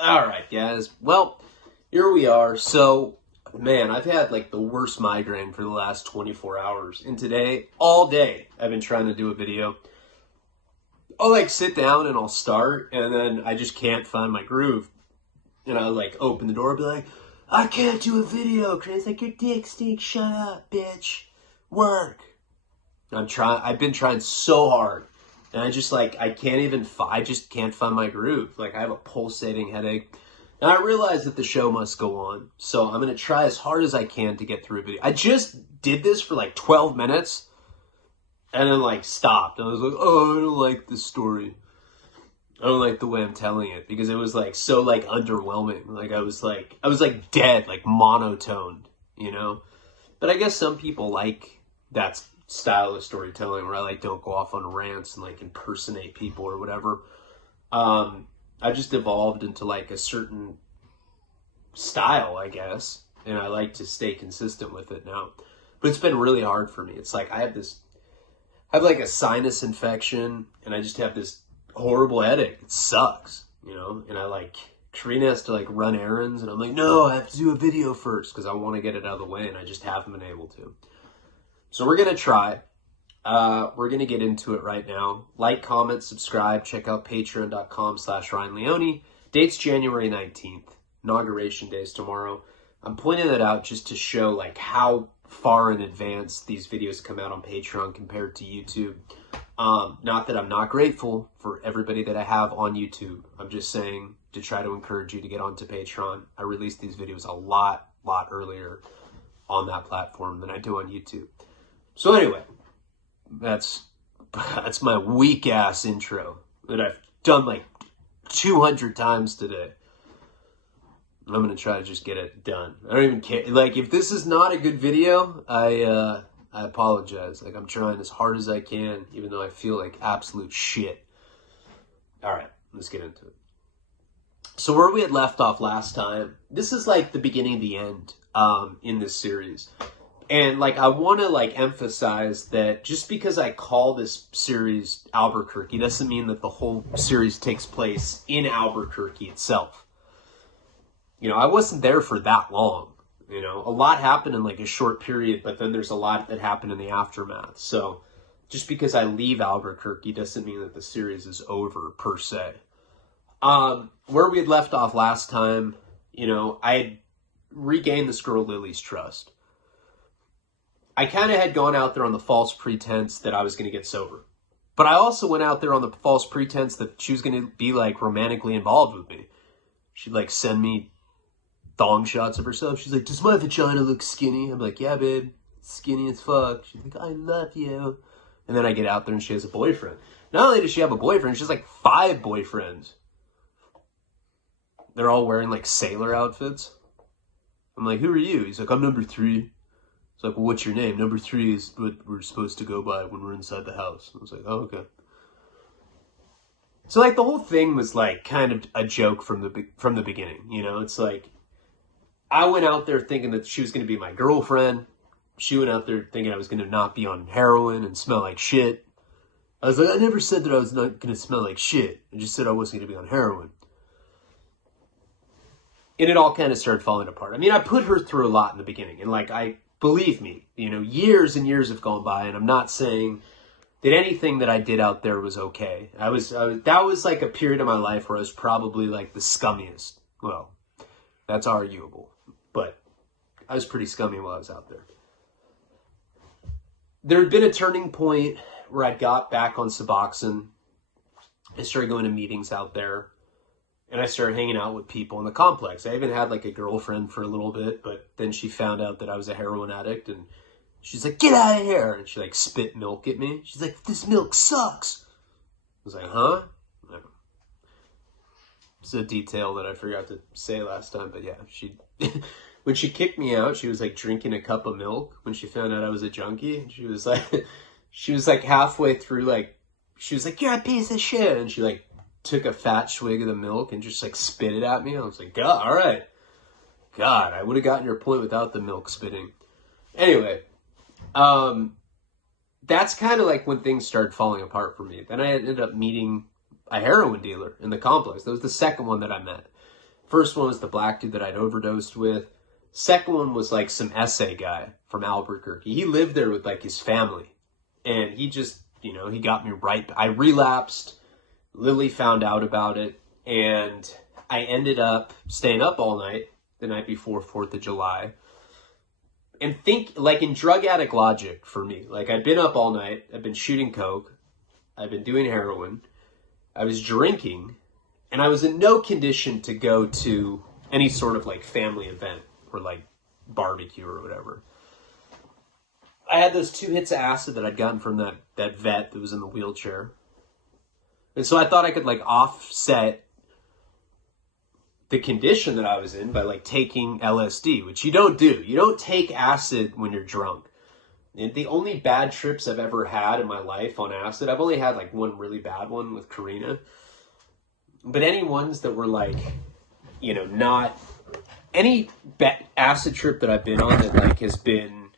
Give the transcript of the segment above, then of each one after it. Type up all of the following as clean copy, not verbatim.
All right, guys. Well, here we are. So, man, I've had like the worst migraine for the last 24 hours. And today, all day, I've been trying to do a video. I'll like sit down and I'll start, and then I just can't find my groove. And I'll like open the door and be like, I can't do a video. Chris, like, your dick stinks. Shut up, bitch. Work. I've been trying so hard. And I just I just can't find my groove. Like, I have a pulsating headache. And I realize that the show must go on. So I'm going to try as hard as I can to get through a video. I just did this for like 12 minutes and then like stopped. I was like, oh, I don't like this story. I don't like the way I'm telling it because it was like so like underwhelming. Like I was like dead, like monotoned, you know? But I guess some people like that style of storytelling where I like don't go off on rants and like impersonate people or whatever. I just evolved into like a certain style, I guess, and I like to stay consistent with it now. But it's been really hard for me. It's like I have like a sinus infection, and I just have this horrible headache. It sucks, you know? And Karina has to like run errands, and I'm like, no, I have to do a video first because I want to get it out of the way, and I just haven't been able to. So we're going to try. We're going to get into it right now. Like, comment, subscribe. Check out patreon.com/RyanLeone. Date's January 19th. Inauguration Day is tomorrow. I'm pointing that out just to show like how far in advance these videos come out on Patreon compared to YouTube. Not that I'm not grateful for everybody that I have on YouTube. I'm just saying to try to encourage you to get onto Patreon. I release these videos a lot earlier on that platform than I do on YouTube. So anyway, that's my weak ass intro that I've done like 200 times today. I'm going to try to just get it done. I don't even care. Like, if this is not a good video, I apologize. Like, I'm trying as hard as I can, even though I feel like absolute shit. All right, let's get into it. So where we had left off last time, this is like the beginning of the end in this series. And like, I want to like emphasize that just because I call this series Albuquerque doesn't mean that the whole series takes place in Albuquerque itself. You know, I wasn't there for that long. You know, a lot happened in like a short period, but then there's a lot that happened in the aftermath. So just because I leave Albuquerque doesn't mean that the series is over per se. Where we had left off last time, you know, I had regained this girl Lily's trust. I kind of had gone out there on the false pretense that I was going to get sober. But I also went out there on the false pretense that she was going to be like romantically involved with me. She'd like send me thong shots of herself. She's like, does my vagina look skinny? I'm like, yeah, babe, it's skinny as fuck. She's like, I love you. And then I get out there and she has a boyfriend. Not only does she have a boyfriend, she has like 5 boyfriends. They're all wearing like sailor outfits. I'm like, who are you? He's like, I'm number 3. It's like, well, what's your name? Number 3 is what we're supposed to go by when we're inside the house. I was like, oh, okay. So like the whole thing was like kind of a joke from the beginning, you know? It's like I went out there thinking that she was going to be my girlfriend. She went out there thinking I was going to not be on heroin and smell like shit. I was like, I never said that I was not going to smell like shit. I just said I wasn't going to be on heroin. And it all kind of started falling apart. I mean, I put her through a lot in the beginning, and like believe me, you know, years and years have gone by, and I'm not saying that anything that I did out there was okay. That was like a period of my life where I was probably like the scummiest. Well, that's arguable, but I was pretty scummy while I was out there. There had been a turning point where I got back on Suboxone. I started going to meetings out there, and I started hanging out with people in the complex. I even had like a girlfriend for a little bit, but then she found out that I was a heroin addict, and she's like, get out of here. And she like spit milk at me. She's like, this milk sucks. I was like, huh? It's a detail that I forgot to say last time, but yeah, when she kicked me out, she was like drinking a cup of milk when she found out I was a junkie. She was like halfway through, like, she was like, you're a piece of shit. And she like took a fat swig of the milk and just like spit it at me. I was like, God, all right. God, I would have gotten your point without the milk spitting. Anyway, that's kind of like when things started falling apart for me. Then I ended up meeting a heroin dealer in the complex. That was the second one that I met. First one was the black dude that I'd overdosed with. Second one was like some essay guy from Albuquerque. He lived there with like his family. And he just, you know, he got me right. I relapsed. Lily found out about it. And I ended up staying up all night the night before 4th of July. And think, like in drug addict logic for me, like I'd been up all night. I've been shooting coke. I've been doing heroin. I was drinking. And I was in no condition to go to any sort of like family event or like barbecue or whatever. I had those 2 hits of acid that I'd gotten from that vet that was in the wheelchair. And so I thought I could like offset the condition that I was in by like taking LSD, which you don't do. You don't take acid when you're drunk. And the only bad trips I've ever had in my life on acid, I've only had like one really bad one with Karina. But any ones that were like, you know, not any acid trip that I've been on that like has been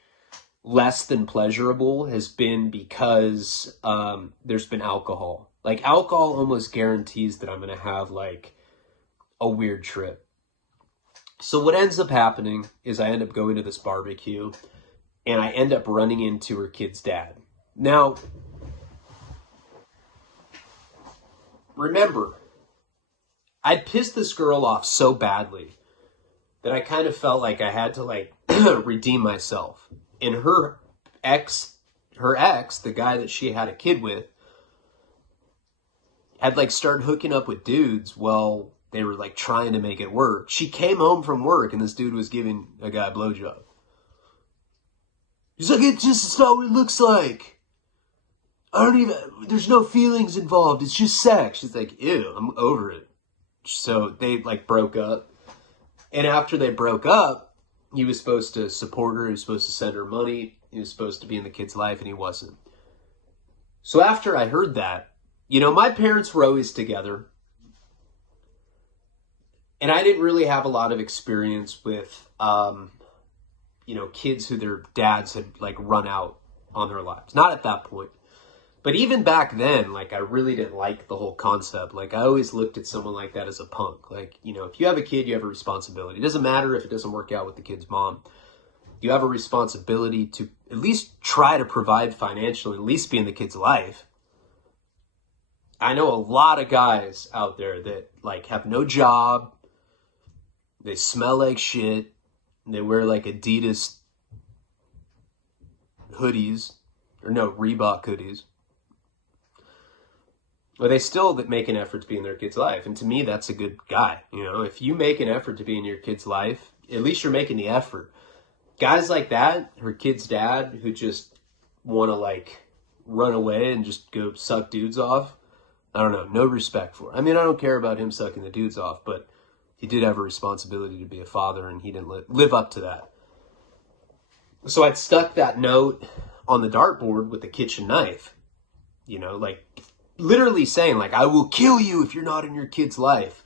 less than pleasurable has been because there's been alcohol. Like alcohol almost guarantees that I'm going to have like a weird trip. So what ends up happening is I end up going to this barbecue and I end up running into her kid's dad. Now, remember, I'd pissed this girl off so badly that I kind of felt like I had to like redeem myself. And her ex, the guy that she had a kid with, had like started hooking up with dudes while they were like trying to make it work. She came home from work and this dude was giving a guy a blowjob. He's like, it's not what it looks like. There's no feelings involved. It's just sex. She's like, ew, I'm over it. So they like broke up. And after they broke up, he was supposed to support her. He was supposed to send her money. He was supposed to be in the kid's life and he wasn't. So after I heard that, you know, my parents were always together. And I didn't really have a lot of experience with, you know, kids who their dads had like run out on their lives. Not at that point. But even back then, like, I really didn't like the whole concept. Like, I always looked at someone like that as a punk. Like, you know, if you have a kid, you have a responsibility. It doesn't matter if it doesn't work out with the kid's mom. You have a responsibility to at least try to provide financially, at least be in the kid's life. I know a lot of guys out there that, like, have no job. They smell like shit. They wear, like, Adidas hoodies. Or no, Reebok hoodies. But they still make an effort to be in their kid's life. And to me, that's a good guy. You know, if you make an effort to be in your kid's life, at least you're making the effort. Guys like that, her kid's dad, who just want to like run away and just go suck dudes off, I don't know, no respect for. I mean, I don't care about him sucking the dudes off, but he did have a responsibility to be a father and he didn't live up to that. So I'd stuck that note on the dartboard with the kitchen knife, you know, like literally saying like, I will kill you if you're not in your kid's life.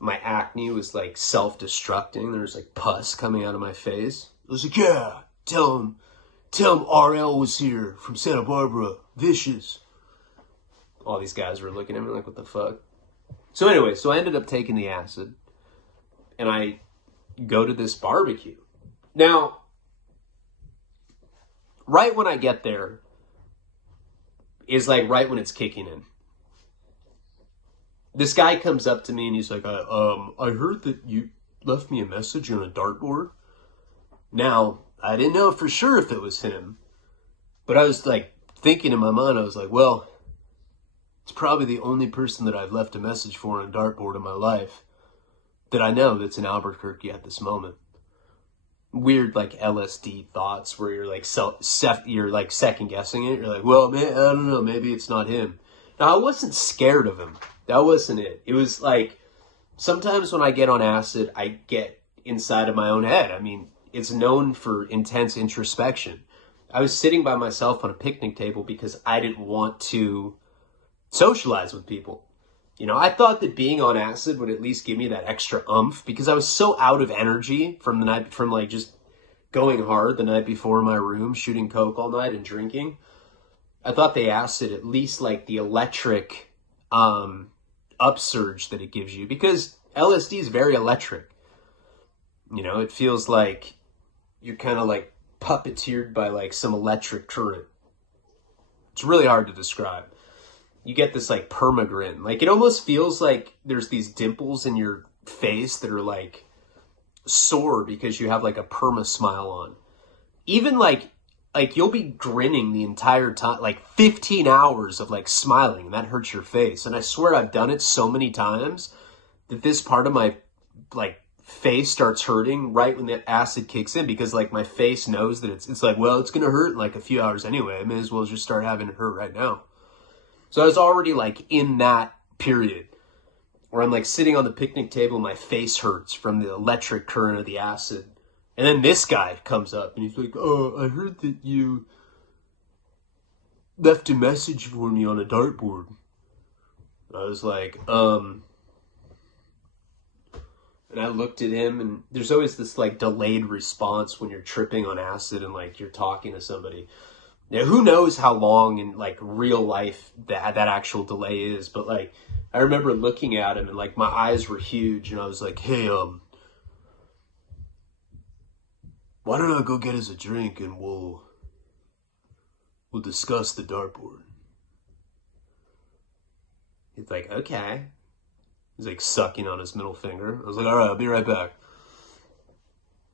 My acne was like self-destructing. There was like pus coming out of my face. I was like, yeah, tell him RL was here from Santa Barbara, vicious. All these guys were looking at me like, what the fuck? So anyway, so I ended up taking the acid and I go to this barbecue. Now, right when I get there is like right when it's kicking in. This guy comes up to me and he's like, I heard that you left me a message on a dartboard. Now, I didn't know for sure if it was him, but I was like thinking in my mind, I was like, well, it's probably the only person that I've left a message for on a dartboard in my life that I know that's in Albuquerque at this moment. Weird like LSD thoughts where you're like you're like second guessing it. You're like, well, man, I don't know, maybe it's not him. Now, I wasn't scared of him. That wasn't it. It was like sometimes when I get on acid, I get inside of my own head. I mean, it's known for intense introspection. I was sitting by myself on a picnic table because I didn't want to socialize with people. You know, I thought that being on acid would at least give me that extra oomph because I was so out of energy from the night, from like just going hard the night before in my room, shooting coke all night and drinking. I thought the acid, at least like the electric upsurge that it gives you, because LSD is very electric. You know, it feels like you're kind of like puppeteered by like some electric current. It's really hard to describe. You get this like permagrin. Like it almost feels like there's these dimples in your face that are like sore because you have like a perma smile on. Even like you'll be grinning the entire time, like 15 hours of like smiling, and that hurts your face. And I swear I've done it so many times that this part of my like face starts hurting right when that acid kicks in, because like my face knows that it's like, well, it's gonna hurt in like a few hours anyway. I may as well just start having it hurt right now. So I was already like in that period where I'm like sitting on the picnic table, my face hurts from the electric current of the acid. And then this guy comes up and he's like, oh, I heard that you left a message for me on a dartboard. I was like, and I looked at him, and there's always this like delayed response when you're tripping on acid and like you're talking to somebody. Now, who knows how long in like real life that actual delay is, but like I remember looking at him and like my eyes were huge, and I was like, hey, why don't I go get us a drink and we'll discuss the dartboard. He's like, okay. He's like sucking on his middle finger. I was like, all right, I'll be right back.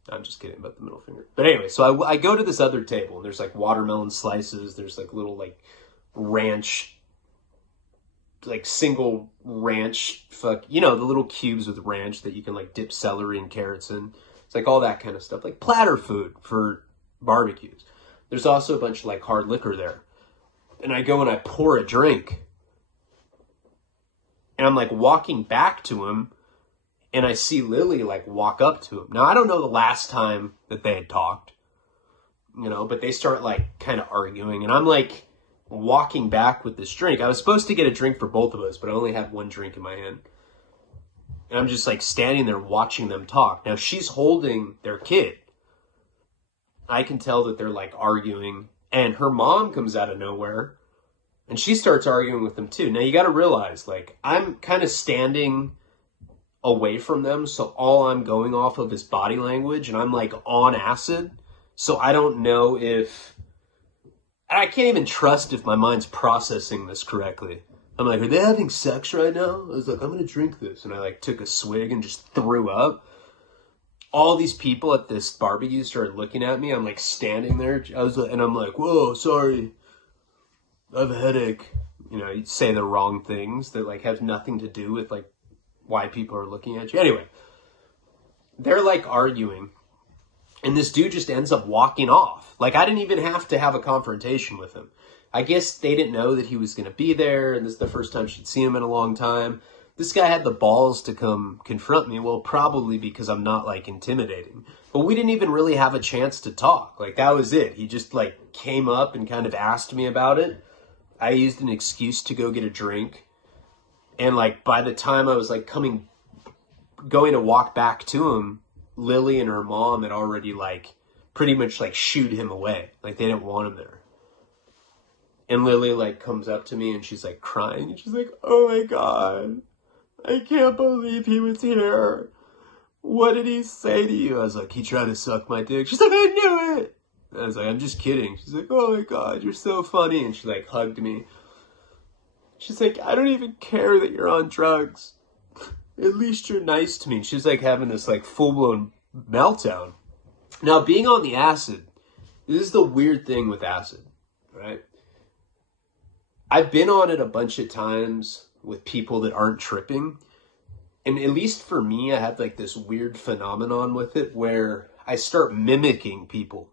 I'm just kidding about the middle finger. But anyway, so I go to this other table, and there's like watermelon slices. There's like little like ranch, like single ranch, you know, the little cubes with ranch that you can like dip celery and carrots in. It's like all that kind of stuff, like platter food for barbecues. There's also a bunch of like hard liquor there. And I go and I pour a drink. And I'm like walking back to him, and I see Lily like walk up to him. Now, I don't know the last time that they had talked, you know, but they start like kind of arguing, and I'm like walking back with this drink. I was supposed to get a drink for both of us, but I only had one drink in my hand. And I'm just like standing there watching them talk. Now, she's holding their kid. I can tell that they're like arguing, and her mom comes out of nowhere. And she starts arguing with them too. Now you got to realize, like, I'm kind of standing away from them, so all I'm going off of is body language, and I'm like on acid. So I don't know if, I can't even trust if my mind's processing this correctly. I'm like, are they having sex right now? I was like, I'm going to drink this. And I like took a swig and just threw up. All these people at this barbecue started looking at me. I'm like standing there. And I'm like, whoa, sorry. I have a headache. You know, you say the wrong things that like have nothing to do with like why people are looking at you. Anyway, they're like arguing, and this dude just ends up walking off. Like I didn't even have to have a confrontation with him. I guess they didn't know that he was going to be there, and this is the first time she'd seen him in a long time. This guy had the balls to come confront me. Well, probably because I'm not like intimidating. But we didn't even really have a chance to talk. Like that was it. He just like came up and kind of asked me about it. I used an excuse to go get a drink. And like by the time I was like going to walk back to him, Lily and her mom had already like pretty much like shooed him away. Like they didn't want him there. And Lily like comes up to me and she's like crying. And she's like, oh my God, I can't believe he was here. What did he say to you? I was like, he tried to suck my dick. She's like, I knew it. I was like, I'm just kidding. She's like, oh my God, you're so funny. And she like hugged me. She's like, I don't even care that you're on drugs. At least you're nice to me. She's like having this like full-blown meltdown. Now, being on the acid, this is the weird thing with acid, right? I've been on it a bunch of times with people that aren't tripping. And at least for me, I have like this weird phenomenon with it where I start mimicking people.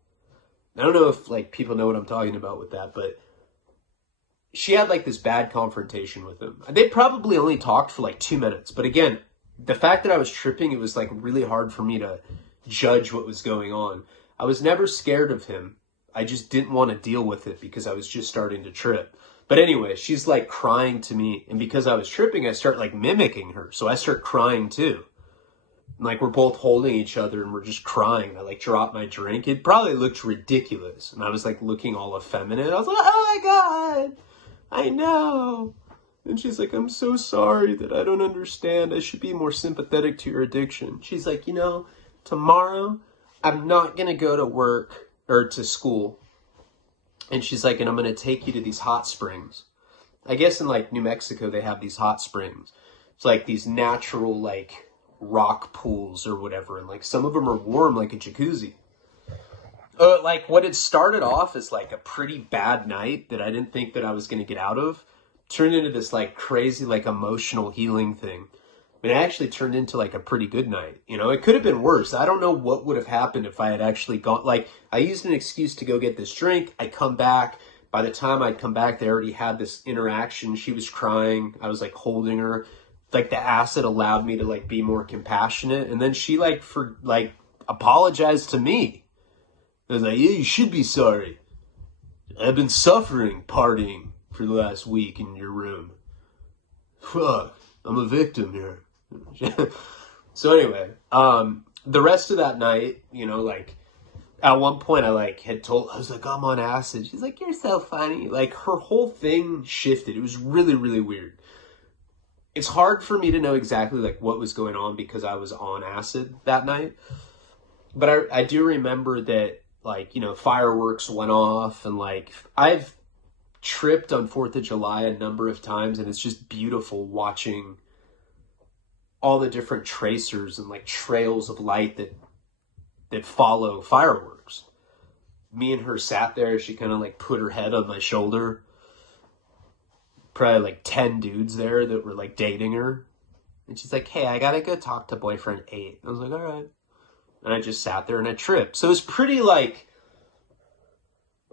I don't know if like people know what I'm talking about with that, but she had like this bad confrontation with him. They probably only talked for like 2 minutes. But again, the fact that I was tripping, it was like really hard for me to judge what was going on. I was never scared of him. I just didn't want to deal with it because I was just starting to trip. But anyway, she's like crying to me. And because I was tripping, I start like mimicking her. So I start crying too. Like we're both holding each other and we're just crying. I like dropped my drink. It probably looked ridiculous. And I was like looking all effeminate. I was like, oh my God, I know. And she's like, I'm so sorry that I don't understand. I should be more sympathetic to your addiction. She's like, you know, tomorrow I'm not going to go to work or to school. And she's like, and I'm going to take you to these hot springs. I guess in like New Mexico, they have these hot springs. It's like these natural like rock pools or whatever. And like some of them are warm like a jacuzzi. Like what had started off as like a pretty bad night that I didn't think that I was going to get out of turned into this like crazy like emotional healing thing. I mean, it actually turned into like a pretty good night. You know, it could have been worse. I don't know what would have happened if I had actually gone. Like, I used an excuse to go get this drink. I come back. By the time I'd come back, they already had this interaction. She was crying. I was like holding her. Like the acid allowed me to like be more compassionate. And then she like apologized to me. I was like, yeah, you should be sorry. I've been suffering partying for the last week in your room. Fuck, I'm a victim here. So anyway, the rest of that night, you know, like at one point I was like, I'm on acid. She's like, you're so funny. Like her whole thing shifted. It was really, really weird. It's hard for me to know exactly like what was going on because I was on acid that night. But I do remember that like, you know, fireworks went off and like I've tripped on 4th of July a number of times and it's just beautiful watching all the different tracers and like trails of light that follow fireworks. Me and her sat there. She kind of like put her head on my shoulder. Probably like 10 dudes there that were like dating her. And she's like, hey, I gotta go talk to boyfriend 8. I was like, all right. And I just sat there and I tripped. So it was pretty like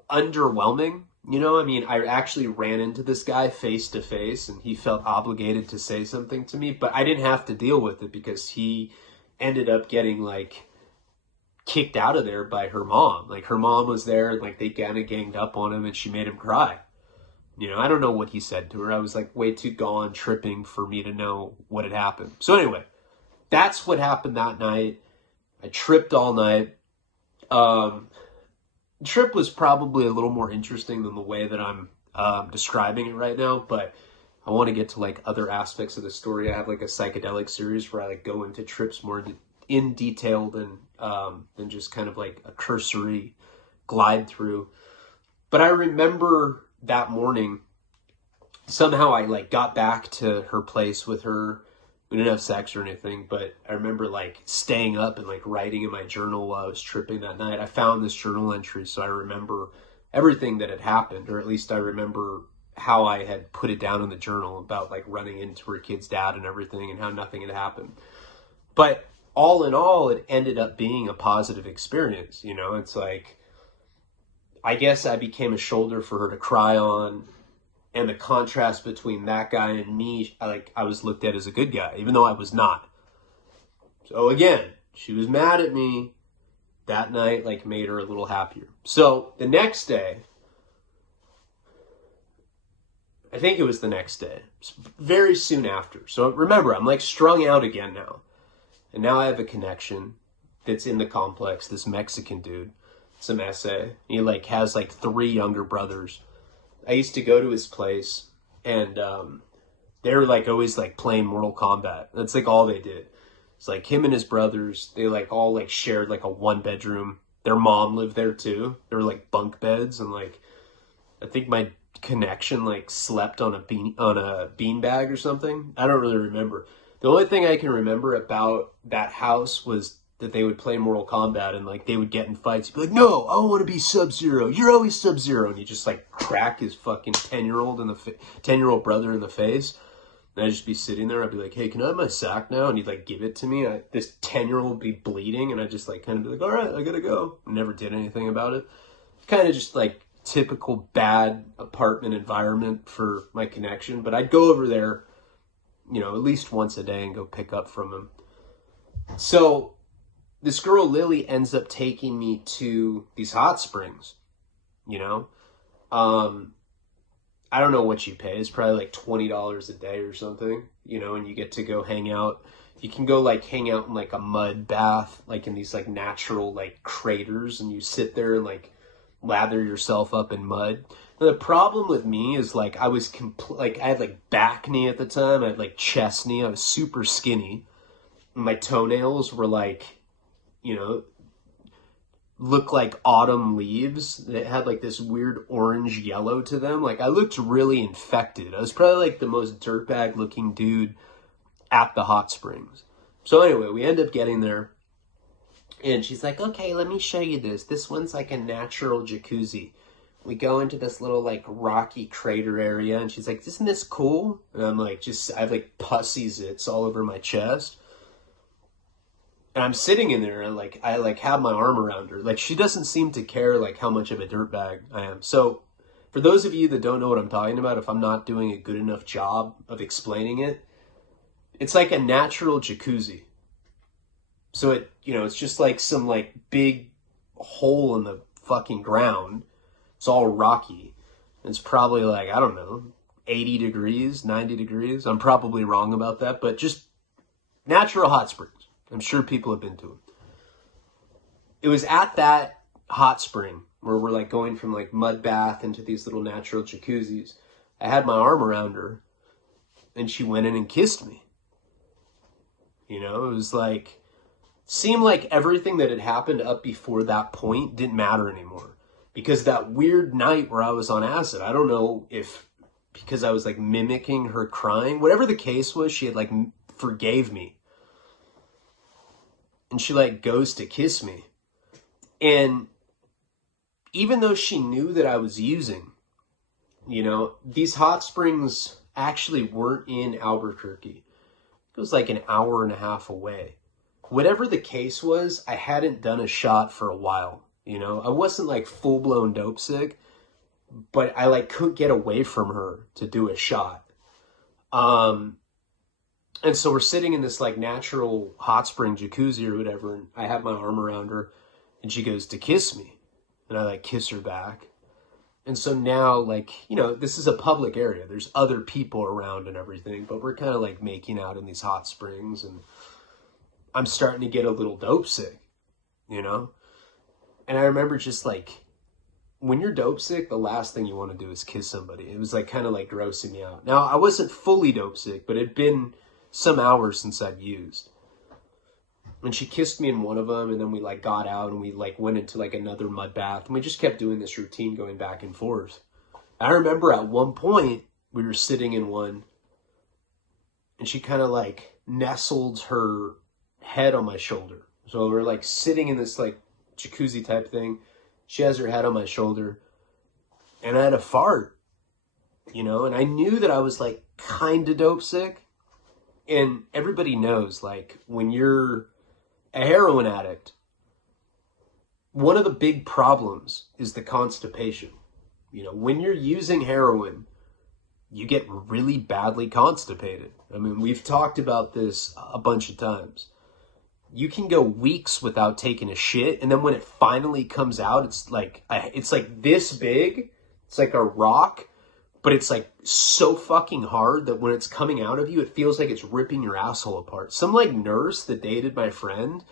underwhelming. You know, I mean, I actually ran into this guy face to face and he felt obligated to say something to me, but I didn't have to deal with it because he ended up getting like kicked out of there by her mom. Like her mom was there and like they kind of ganged up on him and she made him cry. You know, I don't know what he said to her. I was like way too gone tripping for me to know what had happened. So anyway, that's what happened that night. I tripped all night. Trip was probably a little more interesting than the way that I'm describing it right now, but I want to get to like other aspects of the story. I have like a psychedelic series where I like go into trips more in detail than just kind of like a cursory glide through. But I remember that morning, somehow I like got back to her place with her. We didn't have sex or anything, but I remember like staying up and like writing in my journal while I was tripping that night. I found this journal entry, so I remember everything that had happened, or at least I remember how I had put it down in the journal about like running into her kid's dad and everything and how nothing had happened. But all in all, it ended up being a positive experience. You know, it's like, I guess I became a shoulder for her to cry on. And the contrast between that guy and me, I was looked at as a good guy, even though I was not. So again, she was mad at me. That night, like, made her a little happier. So the next day, I think it was the next day, very soon after. So remember, I'm like strung out again now. And now I have a connection that's in the complex, this Mexican dude, some essay. He like has like 3 younger brothers. I used to go to his place and they were like always like playing Mortal Kombat. That's like all they did. It's like him and his brothers, they like all like shared like a 1-bedroom. Their mom lived there too. There were like bunk beds and like I think my connection like slept on a beanbag or something. I don't really remember. The only thing I can remember about that house was that they would play Mortal Kombat and like they would get in fights. He'd be like, no, I want to be Sub-Zero. You're always Sub-Zero. And you just like crack his fucking 10-year-old brother in the face. And I'd just be sitting there. I'd be like, hey, can I have my sack now? And he'd like give it to me. This 10-year-old would be bleeding. And I'd just like kind of be like, all right, I gotta go. Never did anything about it. Kind of just like typical bad apartment environment for my connection. But I'd go over there, you know, at least once a day and go pick up from him. So this girl, Lily, ends up taking me to these hot springs, you know? I don't know what you pay. It's probably like $20 a day or something, you know, and you get to go hang out. You can go like hang out in like a mud bath, like in these like natural like craters, and you sit there and like lather yourself up in mud. The problem with me is like I was like I had like back knee at the time. I had like chest knee. I was super skinny. My toenails were like, you know, look like autumn leaves that had like this weird orange yellow to them. Like I looked really infected. I was probably like the most dirtbag looking dude at the hot springs. So anyway, we end up getting there and she's like, okay, let me show you this. This one's like a natural jacuzzi. We go into this little like rocky crater area and she's like, isn't this cool? And I'm like, I have like pussy zits all over my chest. And I'm sitting in there and like I like have my arm around her. Like she doesn't seem to care like how much of a dirtbag I am. So for those of you that don't know what I'm talking about, if I'm not doing a good enough job of explaining it, it's like a natural jacuzzi. So it, you know, it's just like some like big hole in the fucking ground. It's all rocky. It's probably like, I don't know, 80 degrees, 90 degrees. I'm probably wrong about that, but just natural hot springs. I'm sure people have been to them. It was at that hot spring where we're like going from like mud bath into these little natural jacuzzis. I had my arm around her and she went in and kissed me. You know, it was like, seemed like everything that had happened up before that point didn't matter anymore. Because that weird night where I was on acid, I don't know if because I was like mimicking her crying, whatever the case was, she had like forgave me. And she like goes to kiss me. And even though she knew that I was using, you know, these hot springs actually weren't in Albuquerque. It was like an hour and a half away. Whatever the case was, I hadn't done a shot for a while. You know, I wasn't like full blown dope sick, but I like couldn't get away from her to do a shot. And so we're sitting in this like natural hot spring jacuzzi or whatever, and I have my arm around her and she goes to kiss me and I like kiss her back. And so now like, you know, this is a public area. There's other people around and everything, but we're kind of like making out in these hot springs and I'm starting to get a little dope sick, you know? And I remember just like, when you're dope sick, the last thing you want to do is kiss somebody. It was like kind of like grossing me out. Now I wasn't fully dope sick, but it'd been some hours since I'd used. And she kissed me in one of them, and then we like got out and we like went into like another mud bath, and we just kept doing this routine going back and forth. I remember at one point we were sitting in one and she kind of like nestled her head on my shoulder. So we're like sitting in this like jacuzzi type thing. She has her head on my shoulder and I had a fart, you know, and I knew that I was like kind of dope sick. And everybody knows, like, when you're a heroin addict, one of the big problems is the constipation. You know, when you're using heroin, you get really badly constipated. I mean, we've talked about this a bunch of times. You can go weeks without taking a shit, and then when it finally comes out, it's like this big. It's like a rock. But it's like so fucking hard that when it's coming out of you, it feels like it's ripping your asshole apart. Some like nurse that dated my friend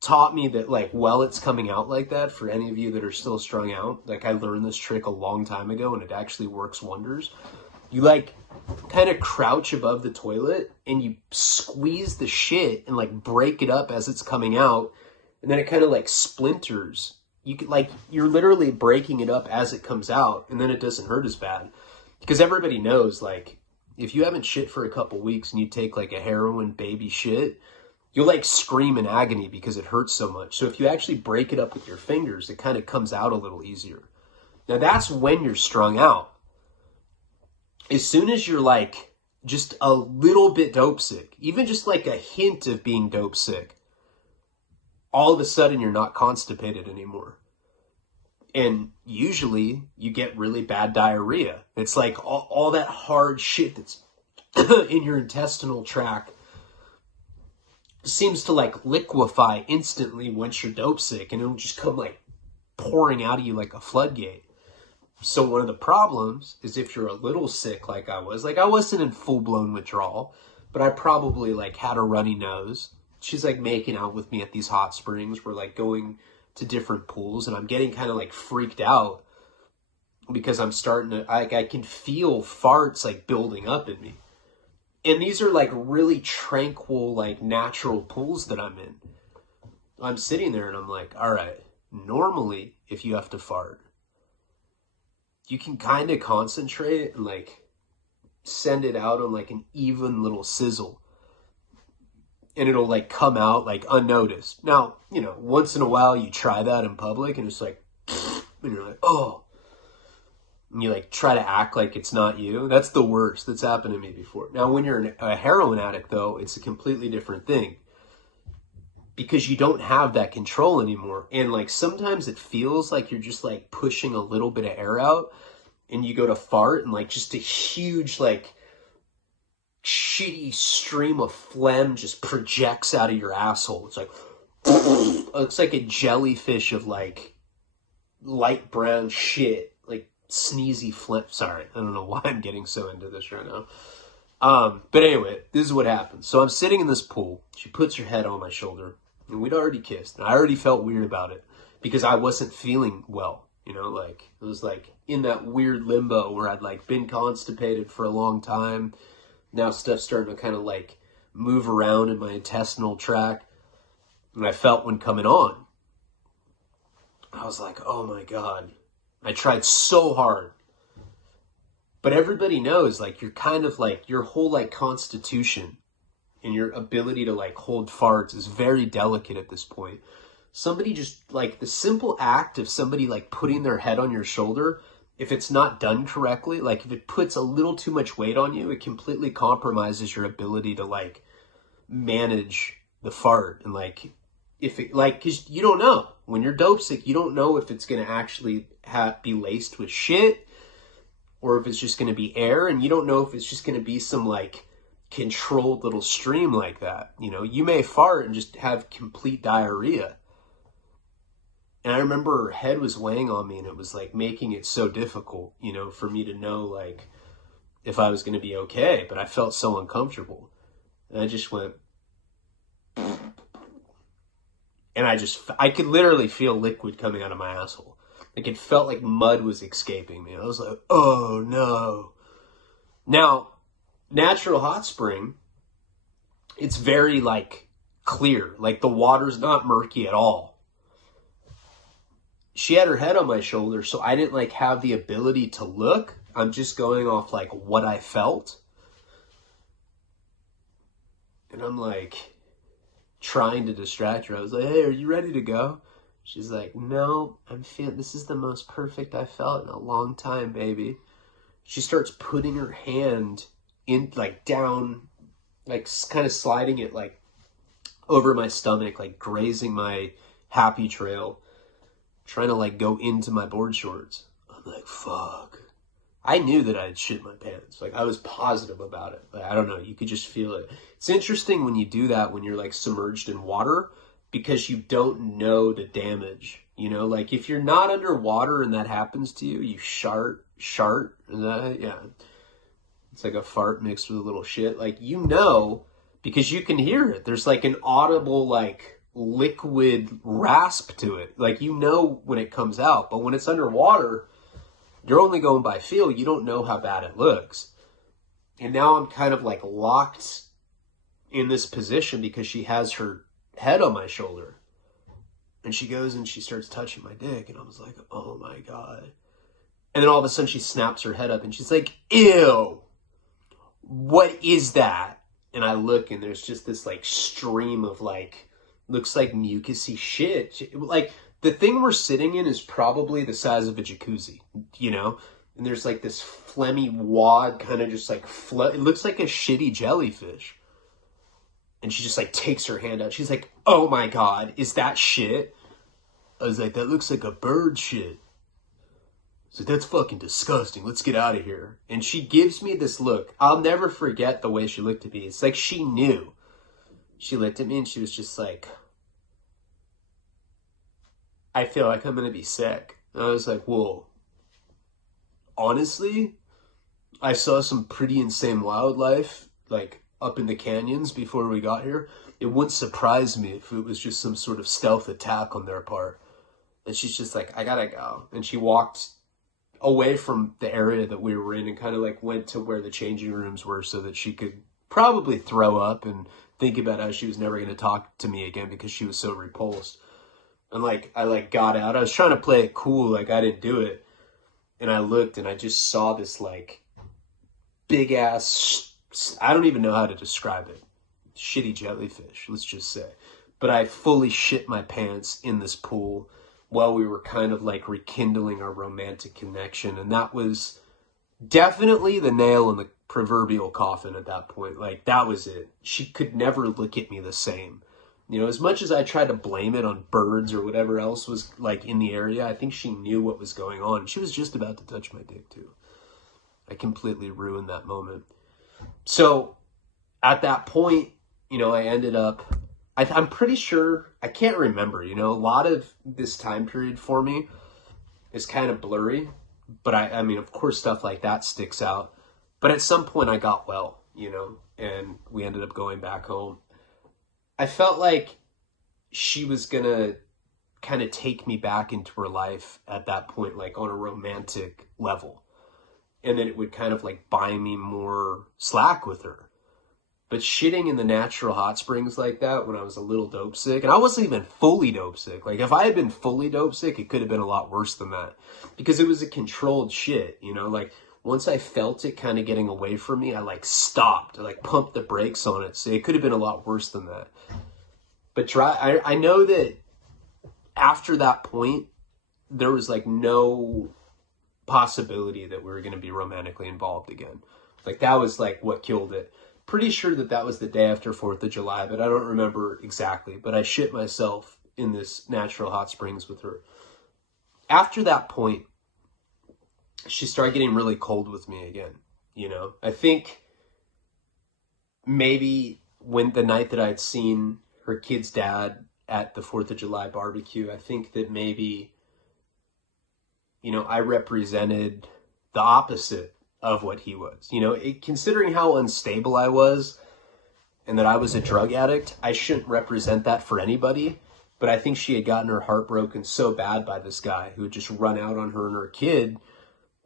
taught me that like, while it's coming out like that, for any of you that are still strung out, like I learned this trick a long time ago and it actually works wonders. You like kind of crouch above the toilet and you squeeze the shit and like break it up as it's coming out. And then it kind of like splinters. You could like, you're literally breaking it up as it comes out and then it doesn't hurt as bad. Because everybody knows, like, if you haven't shit for a couple weeks and you take, like, a heroin baby shit, you'll, like, scream in agony because it hurts so much. So if you actually break it up with your fingers, it kind of comes out a little easier. Now, that's when you're strung out. As soon as you're, like, just a little bit dope sick, even just, like, a hint of being dope sick, all of a sudden you're not constipated anymore. And usually you get really bad diarrhea. It's like all that hard shit that's in your intestinal tract seems to like liquefy instantly once you're dope sick, and it'll just come like pouring out of you like a floodgate. So one of the problems is if you're a little sick like I wasn't in full-blown withdrawal, but I probably like had a runny nose. She's like making out with me at these hot springs. We're like going to different pools and I'm getting kind of like freaked out. because I'm starting to, I can feel farts like building up in me. And these are like really tranquil, like natural pools that I'm in. I'm sitting there and I'm like, all right, normally if you have to fart, you can kind of concentrate and like send it out on like an even little sizzle. And it'll like come out like unnoticed. Now, you know, once in a while you try that in public and it's like, and you're like, oh. And you like try to act like it's not you. That's the worst. That's happened to me before. Now, when you're a heroin addict, though, it's a completely different thing. Because you don't have that control anymore. And like sometimes it feels like you're just like pushing a little bit of air out. And you go to fart and like just a huge like shitty stream of phlegm just projects out of your asshole. It's like, it's like a jellyfish of like light brown shit. Like sneezy phlegm. Sorry, I don't know why I'm getting so into this right now. But anyway, this is what happens. So I'm sitting in this pool. She puts her head on my shoulder. And we'd already kissed. And I already felt weird about it. Because I wasn't feeling well. You know, like, it was like in that weird limbo where I'd like been constipated for a long time. Now stuff's starting to kind of like move around in my intestinal tract. And I felt one coming on. I was like, oh my God. I tried so hard. But everybody knows, like, you're kind of like, your whole like constitution and your ability to like hold farts is very delicate at this point. Somebody just like the simple act of somebody like putting their head on your shoulder, if it's not done correctly, like if it puts a little too much weight on you, it completely compromises your ability to like manage the fart. And like, if it like, cause you don't know when you're dope sick, you don't know if it's going to actually be laced with shit or if it's just going to be air. And you don't know if it's just going to be some like controlled little stream like that. You know, you may fart and just have complete diarrhea. And I remember her head was weighing on me and it was like making it so difficult, you know, for me to know like if I was going to be okay, but I felt so uncomfortable. And I just went, and I could literally feel liquid coming out of my asshole. Like it felt like mud was escaping me. I was like, oh no. Now, natural hot spring, it's very like clear. Like the water's not murky at all. She had her head on my shoulder, so I didn't like have the ability to look. I'm just going off like what I felt. And I'm like trying to distract her. I was like, hey, are you ready to go? She's like, no, I'm feeling, this is the most perfect I felt in a long time, baby. She starts putting her hand in like down, like kind of sliding it like over my stomach, like grazing my happy trail, trying to like go into my board shorts. I'm like, fuck. I knew that I had shit my pants. Like I was positive about it. Like, I don't know. You could just feel it. It's interesting when you do that when you're like submerged in water because you don't know the damage. You know, like if you're not underwater and that happens to you, you shart, and that, yeah. It's like a fart mixed with a little shit. Like, you know, because you can hear it. There's like an audible, like, liquid rasp to it. Like, you know when it comes out. But when it's underwater, you're only going by feel. You don't know how bad it looks. And now I'm kind of like locked in this position because she has her head on my shoulder. And she goes and she starts touching my dick. And I was like, oh my God. And then all of a sudden she snaps her head up and she's like, ew, what is that? And I look and there's just this like stream of like, looks like mucusy shit. Like the thing we're sitting in is probably the size of a jacuzzi, you know? And there's like this phlegmy wad kind of just like, it looks like a shitty jellyfish. And she just like takes her hand out. She's like, oh my God, is that shit? I was like, that looks like a bird shit. So that's fucking disgusting. Let's get out of here. And she gives me this look. I'll never forget the way she looked at me. It's like she knew. She looked at me and she was just like, I feel like I'm going to be sick. And I was like, whoa. Honestly, I saw some pretty insane wildlife, like up in the canyons before we got here. It wouldn't surprise me if it was just some sort of stealth attack on their part. And she's just like, I gotta go. And she walked away from the area that we were in and kind of like went to where the changing rooms were so that she could probably throw up and think about how she was never going to talk to me again because she was so repulsed. And like, I like got out. I was trying to play it cool, like I didn't do it. And I looked and I just saw this like big ass, I don't even know how to describe it. Shitty jellyfish, let's just say. But I fully shit my pants in this pool while we were kind of like rekindling our romantic connection. And that was definitely the nail in the proverbial coffin at that point. Like, that was it. She could never look at me the same. You know, as much as I tried to blame it on birds or whatever else was like in the area, I think she knew what was going on. She was just about to touch my dick too. I completely ruined that moment. So at that point, you know, I ended up, I'm pretty sure, I can't remember, you know, a lot of this time period for me is kind of blurry, but I mean, of course, stuff like that sticks out. But at some point I got well, you know, and we ended up going back home. I felt like she was gonna kind of take me back into her life at that point, like on a romantic level. And then it would kind of like buy me more slack with her. But shitting in the natural hot springs like that when I was a little dope sick, and I wasn't even fully dope sick. Like if I had been fully dope sick, it could have been a lot worse than that. Because it was a controlled shit, you know, like once I felt it kind of getting away from me, I like stopped. I like pumped the brakes on it. So it could have been a lot worse than that. But I know that after that point, there was like no possibility that we were going to be romantically involved again. Like that was like what killed it. Pretty sure that that was the day after 4th of July, but I don't remember exactly. But I shit myself in this natural hot springs with her. After that point, she started getting really cold with me again. You know, I think maybe when the night that I'd seen her kid's dad at the 4th of July barbecue, I think that maybe, you know, I represented the opposite of what he was. You know, considering how unstable I was and that I was a drug addict, I shouldn't represent that for anybody. But I think she had gotten her heart broken so bad by this guy who had just run out on her and her kid.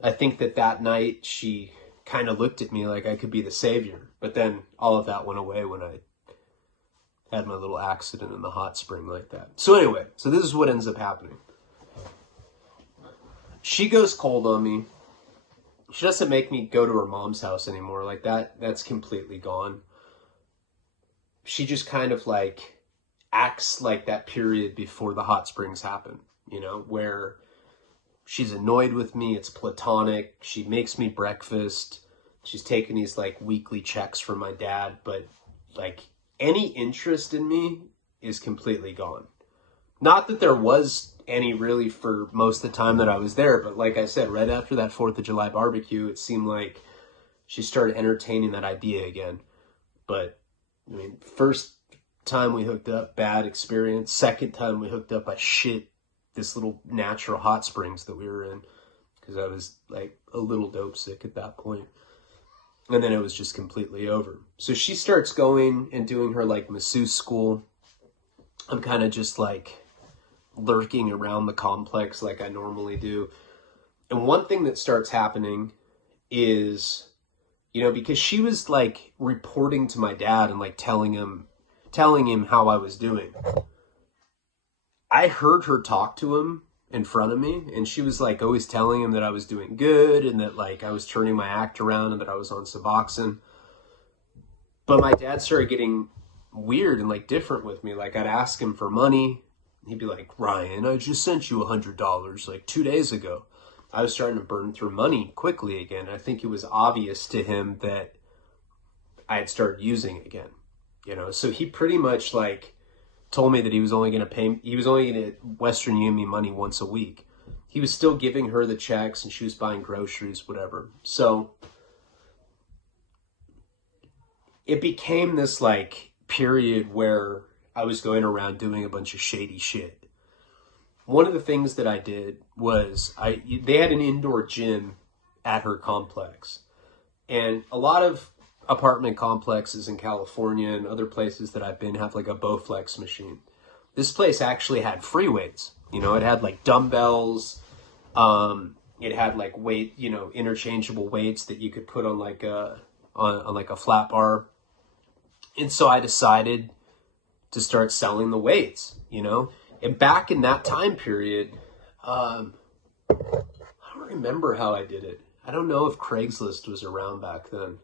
I think that that night she kind of looked at me like I could be the savior. But then all of that went away when I had my little accident in the hot spring like that. So anyway, so this is what ends up happening. She goes cold on me. She doesn't make me go to her mom's house anymore. Like that's completely gone. She just kind of like acts like that period before the hot springs happen, you know, where she's annoyed with me. It's platonic. She makes me breakfast. She's taking these like weekly checks from my dad, but like any interest in me is completely gone. Not that there was any really for most of the time that I was there, but like I said, right after that 4th of July barbecue, it seemed like she started entertaining that idea again. But I mean, first time we hooked up, bad experience. Second time we hooked up, I shit this little natural hot springs that we were in because I was like a little dope sick at that point. And then it was just completely over. So she starts going and doing her like masseuse school. I'm kind of just like lurking around the complex like I normally do. And one thing that starts happening is, you know, because she was like reporting to my dad and like telling him how I was doing. I heard her talk to him in front of me, and she was like always telling him that I was doing good and that like I was turning my act around and that I was on Suboxone. But my dad started getting weird and like different with me. Like I'd ask him for money. He'd be like, Ryan, I just sent you $100 like 2 days ago. I was starting to burn through money quickly again. I think it was obvious to him that I had started using it again, you know? So he pretty much like told me that he was only going to Western Union me money once a week. He was still giving her the checks and she was buying groceries, whatever. So it became this like period where I was going around doing a bunch of shady shit. One of the things that I did was they had an indoor gym at her complex. And a lot of apartment complexes in California and other places that I've been have like a Bowflex machine. This place actually had free weights. You know, it had like dumbbells, you It had like weight, you know, interchangeable weights that you could put on like a on like a flat bar. And so I decided to start selling the weights, you know. And back in that time period, I don't remember how I did it. I don't know if Craigslist was around back then.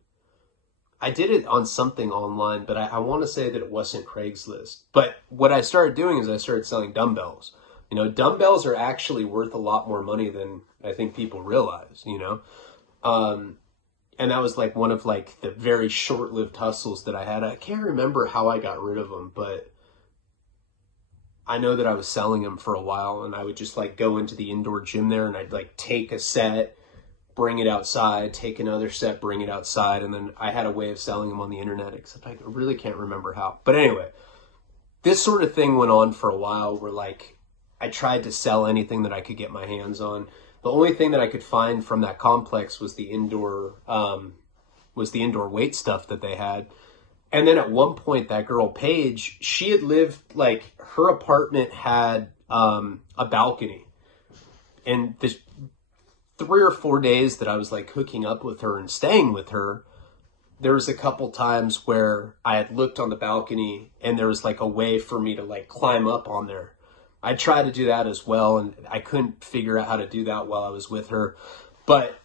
I did it on something online, but I want to say that it wasn't Craigslist. But what I started doing is I started selling dumbbells. You know, dumbbells are actually worth a lot more money than I think people realize, you know. And that was like one of like the very short-lived hustles that I had. I can't remember how I got rid of them, but I know that I was selling them for a while, and I would just like go into the indoor gym there and I'd like take a set, bring it outside, take another set, bring it outside, and then I had a way of selling them on the internet, except I really can't remember how. But anyway, this sort of thing went on for a while where like I tried to sell anything that I could get my hands on. The only thing that I could find from that complex was the indoor weight stuff that they had. And then at one point, that girl Paige, she had lived, like, her apartment had a balcony. And the 3 or 4 days that I was like hooking up with her and staying with her, there was a couple times where I had looked on the balcony and there was like a way for me to like climb up on there. I tried to do that as well, and I couldn't figure out how to do that while I was with her. But